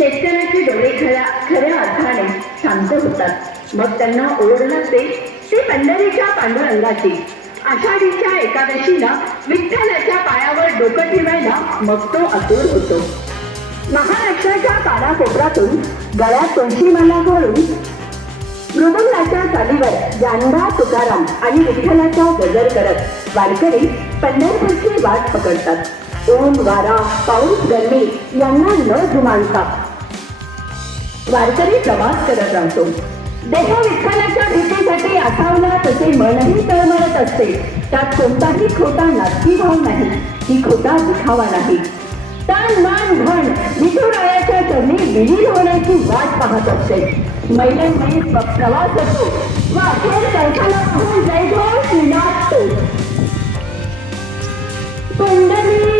शेतकऱ्याचे डोळे खऱ्या खऱ्या अर्थाने शांत होतात. मग त्यांना ओढ नसते ते पंढरीच्या पांडुरंगाची. आषाढीच्या एकादशीला विठ्ठलाच्या पायावर डोकं ठेवायला मग तो आतुर होतो. महाराष्ट्राच्या कानाकोपऱ्यातून गळ्यात तुळशीमाला घालून मृदुंगाच्या चालीवर जानबा तुकाराम आणि विठ्ठलाचा गजर करत वारकरी पंढरपूरची वाट पकडतात. ऊन वारा पाऊस गरमी यांना न जुमानता वारकरी प्रवास करत राहतो. देह विठ्ठलाच्या भीतीसाठी आसावला तसे मनही तळमळत असते. त्यात कोणताही खोटा नाटकी भाव नाही. ही खोटा दिखावा नाही. तन मान धन विठुरायाच्या चरणी विलीन होण्याची वाट पाहत असते. महिलांमध्ये प्रवास असतो. व अखेर कंठाला पाहून जयघोष नाचतो पंढरी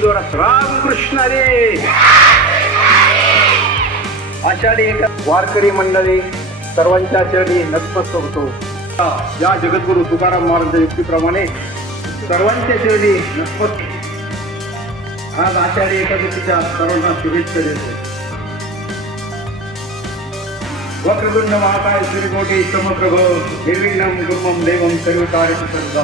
जोरात रामकृष्ण हरी आषाढी एका वारकरी मंडळी सर्वांच्या चरणी नतमस्तक होतो या जगद्गुरु तुकाराम महाराजांच्या युक्तीप्रमाणे सर्वांच्या चरणी नतमस्तक आज आषाढी एकादशीच्या सर्वांना शुभेच्छा देतो. वक्रतुंड महाकाय श्रीकोटी समप्रभ निर्विघ्नं कुर्मं देवं सर्वकार्येषु सर्व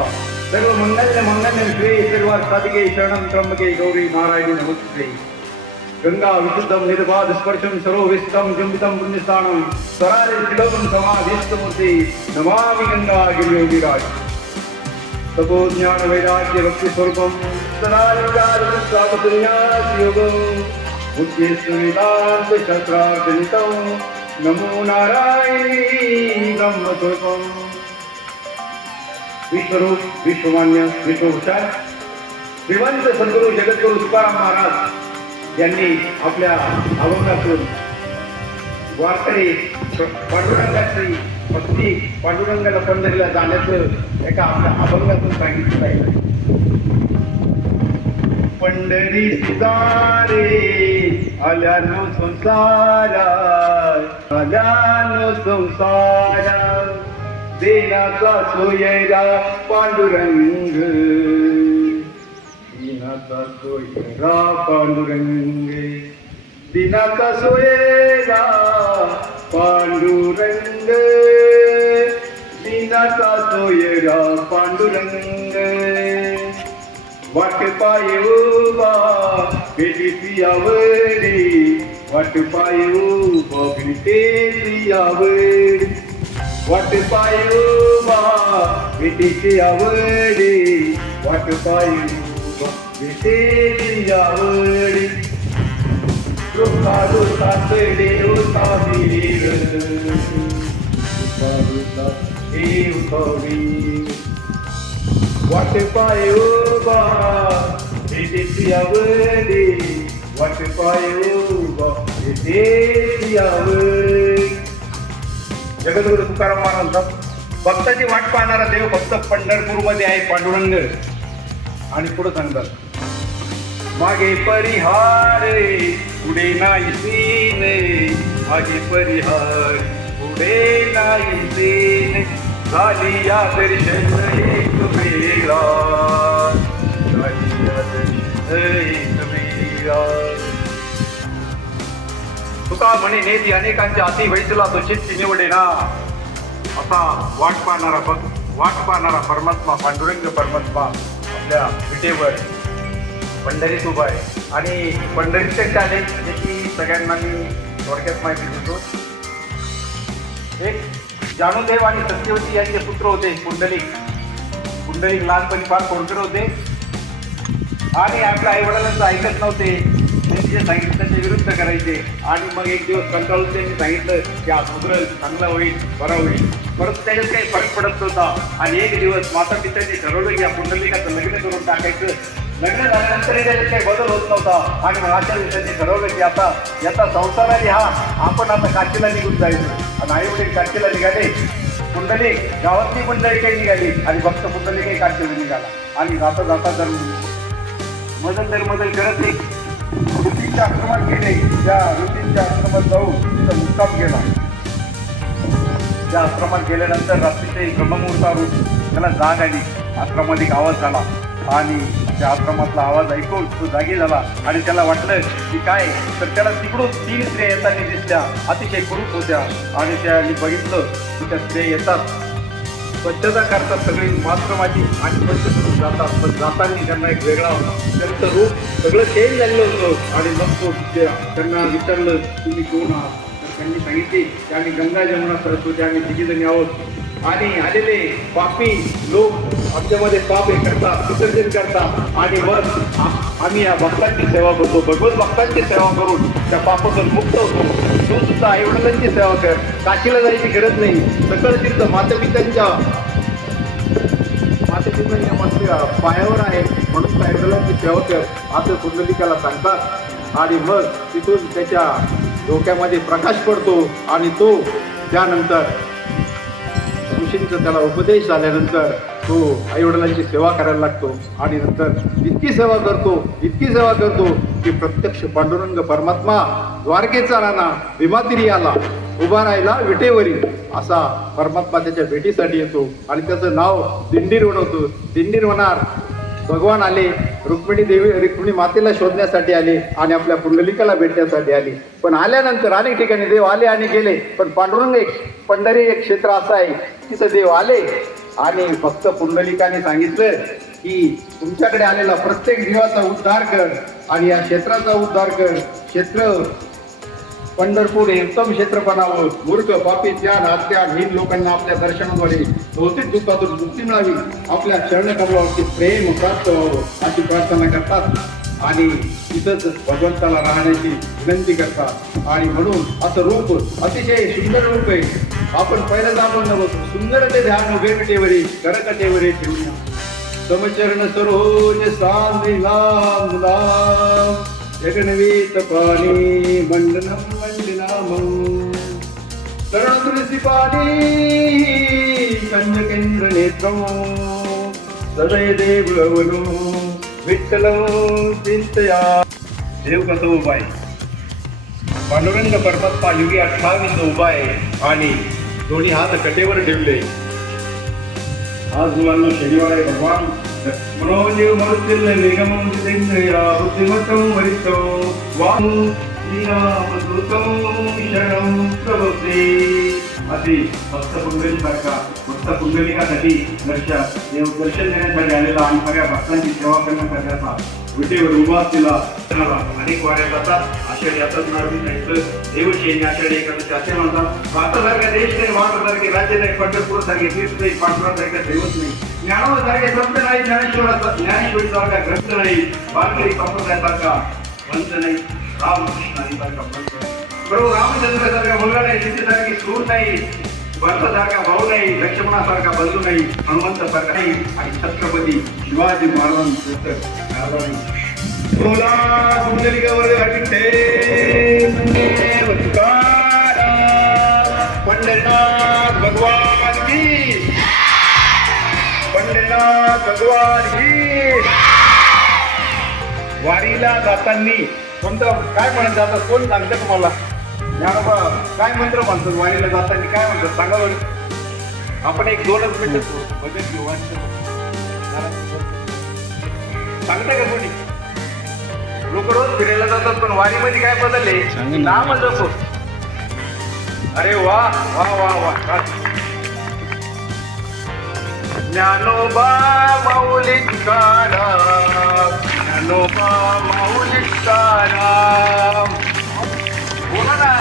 ಸರ್ವ ಮಂಗಲ್ಯ ಮಂಗಲ್ಯ ಶ್ರೀ ಸರ್ವಾರ್ ಸಾಧಿಗೆ ಶರಣಂ ತ್ರಂಬಗೆ ಗೌರಿ ನಾರಾಯಣಿ ನಮಸ್ತೆ ಗಂಗಾ ವಿಶುದ್ಧಂ ನಿರ್ಭಾದ ಸ್ಪರ್ಶಂ ಸರೋವಿಸ್ತಂ ಜಂಬಿತಂ ಪುಣ್ಯಸ್ಥಾನಂ ಸ್ವರಾರಿ ಶಿಲೋಂ ಸಮಾಧಿಷ್ಟಮೂರ್ತಿ ನಮಾಮಿ ಗಂಗಾ ಗಿರಿಯೋಗಿರಾಜ್ ತಪೋ ಜ್ಞಾನ ವೈರಾಗ್ಯ ಭಕ್ತಿ ಸ್ವರೂಪಂ ಸದಾಚಾರ್ಯಾಸಯೋಗಂ ಮುಖ್ಯೇಶ್ವೇದಾಂತ ಶಾಸ್ತ್ರಾರ್ಜನಿತಂ ನಮೋ ನಾರಾಯಣೀ ಬ್ರಹ್ಮ ಸ್ವರೂಪಂ विश्वरूप विश्वमान्य विश्वभूषण श्रीमंत सद्गुरू जगद्गुरु तुकाराम महाराज यांनी आपल्या अभंगातून वारकरी पांडुरंगाची भक्ती पांडुरंगाला पंढरीला जाण्याचं एका आपल्या अभंगातून सांगितलं आहे पंढरी सुधारे आल्यानो संसारा आल्यानो संसारा देनाचा सोयरा पांडुरंग दिनाचा सोयरा पांडुरंग दिनाचा सोयरा पांडुरंग दिनाचा सोयरा पांडुरंग वाट पाय उभा भेटी पियावरी वाट पाय उभा भेटे पियावरी वाट पाय उभा भेटीची आवडी वाट पाय उभा भेटे पियावरी रुखा रुखात जगद्गुरु तुकाराम महाराज भक्ताची वाट पाहणारा देव फक्त पंढरपूरमध्ये आहे पांडुरंग. आणि पुढे सांगतात. मागे परिहार पुढे नाही सीने मागे परिहार पुढे नाही सीने झाली या दर्शन एक वेळा झाली या दर्शन एक वेळा होता म्हणे नेती अनेकांच्या अति वैसला तो चित्ती निवडेना. असा वाट पाहणारा बघ वाट पाहणारा परमात्मा पांडुरंग परमात्मा आपल्या विटेवर पंढरीत उभा आहे. आणि पंढरीचे आले त्याची सगळ्यांना मी थोडक्यात माहिती देतो. एक जाणूदेव आणि सत्यवती यांचे पुत्र होते पुंडलिक. पुंडलिक लहानपणी फार खोडकर होते. आणि आपल्या आई वडिलांचं ऐकत नव्हते. जे सांगितलं त्याच्या विरुद्ध करायचे. आणि मग एक दिवस कंटाळून त्यांनी सांगितलं की आज सुधरल चांगला होईल बरा होईल. परंतु त्याच्यात काही फरक पडत नव्हता. आणि एक दिवस माता पित्यांनी ठरवलं की या पुंडलिकाचं लग्न करून टाकायचं. लग्न झाल्यानंतरही त्याच्यात काही बदल होत नव्हता. आणि मग अशा दिवसांनी ठरवलं की आता याचा संसाराने हा आपण आता काशीला निघून जायचं. आणि आई वडील काचीला निघाले. कुंडली गावातली कुंडली काही निघाली. आणि भक्त कुंडली काही काशीला निघाला. आणि जाता जाता जर मदल तर मदल करत एक ऋषींच्या आक्रमण गेले त्या ऋषींच्या आश्रमात जाऊन तिथं मुक्काम केला. त्या आश्रमात गेल्यानंतर रात्रीचे ब्रह्ममुहूर्तावर त्याला जाग आली. आश्रमात एक आवाज झाला आणि त्या आश्रमातला आवाज ऐकून तो जागी झाला आणि त्याला वाटलं की काय? तर त्याला तिकडून तीन स्त्रिया येताना दिसल्या अतिशय कुरूप होत्या. आणि त्यांनी बघितलं की त्या स्त्रिया येतात. स्वच्छता करतात सगळी आश्रमाची आणि स्वच्छ करून जातात. पण जाताना त्यांना एक वेगळा होता. त्यांचं रूप सगळं चेंज झालेलं होतं. आणि मग तो त्यांना विचारलं तुम्ही कोण आहात? तर त्यांनी सांगितले की आम्ही गंगा जमुना सरस्वती आम्ही तिघीजणी आहोत. आणि आलेले पापी लोक आमच्यामध्ये पाप हे करतात विसर्जन करतात. आणि मग आम्ही या भक्तांची सेवा करतो. भगवत भक्तांची सेवा करून त्या पापातून मुक्त होतो. तू सुद्धा आई वडिलांची सेवा कर. काशीला जायची गरज नाही. सकळ तीर्थ मातापित्यांच्या मातापित्यांच्या मस्त पायावर आहे. म्हणून आई वडिलांची सेवा कर. असं कुंडलिकाला सांगतात. आणि मग तिथून त्याच्या डोक्यामध्ये प्रकाश पडतो. आणि तो त्यानंतर ऋषींचा त्याला उपदेश झाल्यानंतर तो आईवडिलांची सेवा करायला लागतो. आणि नंतर इतकी सेवा करतो इतकी सेवा करतो. की प्रत्यक्ष पांडुरंग परमात्मा द्वारकेचा राणा भीमातिरी आला उभा राहिला विटेवरी. असा परमात्मा त्याच्या भेटीसाठी येतो आणि त्याचं नाव दिंडीर होतं दिंडीर होणार भगवान आले रुक्मिणी देवी रुक्मिणी मातेला शोधण्यासाठी आले आणि आपल्या पुंडलिकाला भेटण्यासाठी आली. पण आल्यानंतर अनेक ठिकाणी देव आले आणि गेले. पण पांडुरंग एक पंढरी एक क्षेत्र असं आहे तिथं देव आले आणि फक्त पुंडलिकाने सांगितलं की तुमच्याकडे आलेला प्रत्येक जीवाचा उद्धार कर आणि या क्षेत्राचा उद्धार कर. क्षेत्र पंढरपूर हे उत्तम क्षेत्र बनावं मूर्ख पापी ज्ञान अज्ञान हीन लोकांना आपल्या दर्शनाद्वारे भौतिक दुःखातून मुक्ती मिळावी. आपल्या चरणकमलावरती प्रेम प्राप्त व्हावं अशी प्रार्थना करतात. आणि तिथंच भगवंताला राहण्याची विनंती करतात. आणि म्हणून असं रूप अतिशय सुंदर रूप आहे. आपण पहिलं आपण सुंदर ते ध्यान उभे कटेवरी करकटेवरी ठेवूया. समचरण सरोज सांदी लांब जगनवीत पाणी मंडनम मंडिनामं तरुण तुलसी पाणी कंजकेंद्र नेत्रम सदय देव अवनो विठ्ठल चिंतया देव कसं उभा आहे? पांडुरंग परमात्मा युगी अठ्ठावीस उभा आहे आणि दोन्ही हात कटेवर ठेवले. आज मुलांना शनिवार आहे भगवान. मनोजीव मरुतील निगम जितेंद्रिया बुद्धिमत्तं वरिष्ठं वां श्रीरामदूतं शरणं प्रवक्ते असे भक्त कुंडली सारखा भक्त कुंडलिकासाठी दर्शन देव दर्शन देण्यासाठी आलेला आणि सगळ्या भक्तांची सेवा करण्यासाठी असा विटेवर उभा असलेला अनेक वाऱ्या जातात. आषाढी यात्राच नारळी देवशैनी आषाढी एकादशी असे म्हणतात. भारतासारखा देश नाही भारतासारखे राज्य नाही पंढरपूर सारखे तीर्थ नाही पांढरासारखा दैवत नाही. ज्ञानावर सारखे संत नाही ज्ञानेश्वराचा ज्ञानेश्वरी सारखा ग्रंथ नाही वारकरी संप्रदायासारखा पंत नाही रामकृष्ण सारखा पंत नाही. प्रभू रामचंद्र मुलगा नाही सीतेसारखी सूर नाही भरतासारखा भाऊ नाही लक्ष्मणासारखा बंधू नाही हनुमंत सारखा नाही आणि छत्रपती शिवाजी महाराजांचं पंढरनाथ भगवान की पंढरनाथ भगवान की वारीला जाताना कोणतं काय म्हणत जातात कोण सांगतं तुम्हाला? ज्ञानोबा काय मंत्र म्हणतात? वारीला जाताना काय म्हणतात? सांगा बरं. आपण एक दोनच मिनिट भजन घेऊ सांगता का कोणी? लोक रोज फिरायला जातात पण वारीमध्ये काय बदलले? नाम जसो अरे वा वा वा वा. ज्ञानोबा माऊली ज्ञानोबा माऊली बोला ना.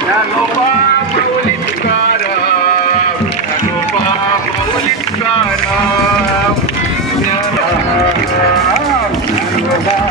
ज्ञानोबा Yeah.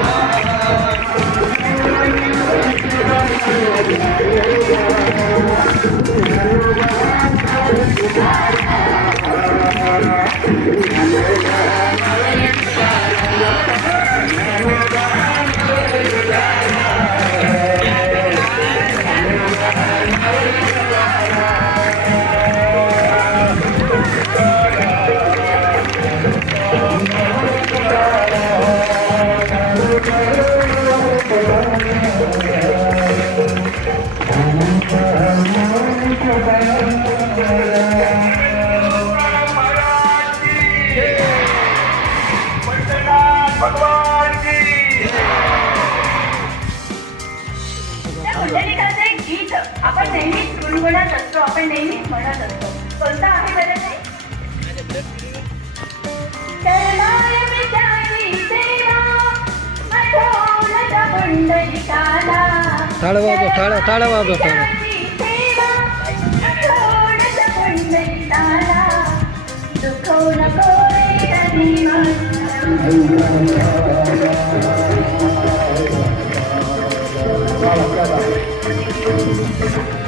माऊली तुकाराम भगवान की। पुंडलिकाचं एक गीत आपण नेहमीच गुणगुणत असतो आपण नेहमीच म्हणत असतो. कोणतं आहे बरं ते. टाळं वाजव, टाळं- टाळं वाजव, टाळं. दुखवू नको Thank you.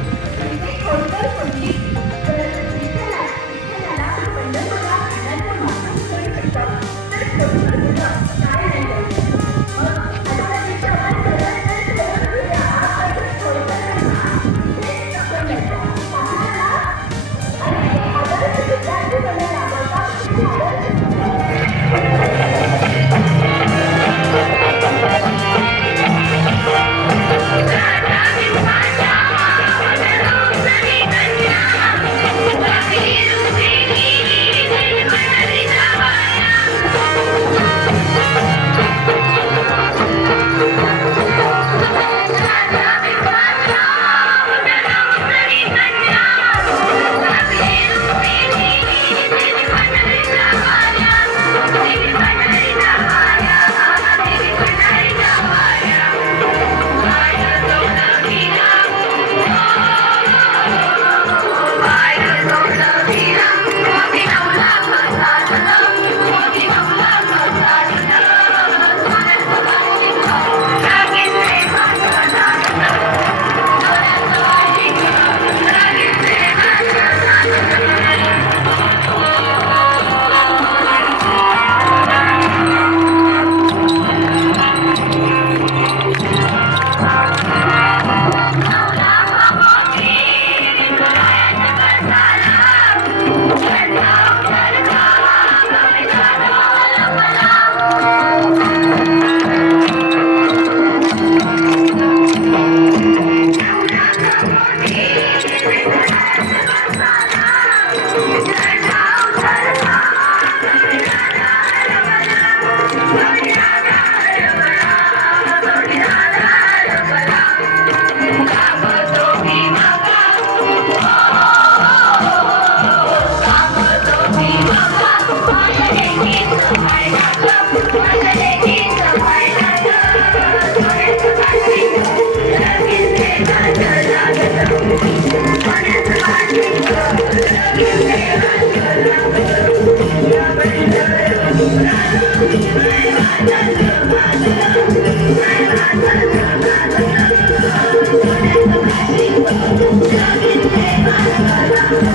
Thank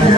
you.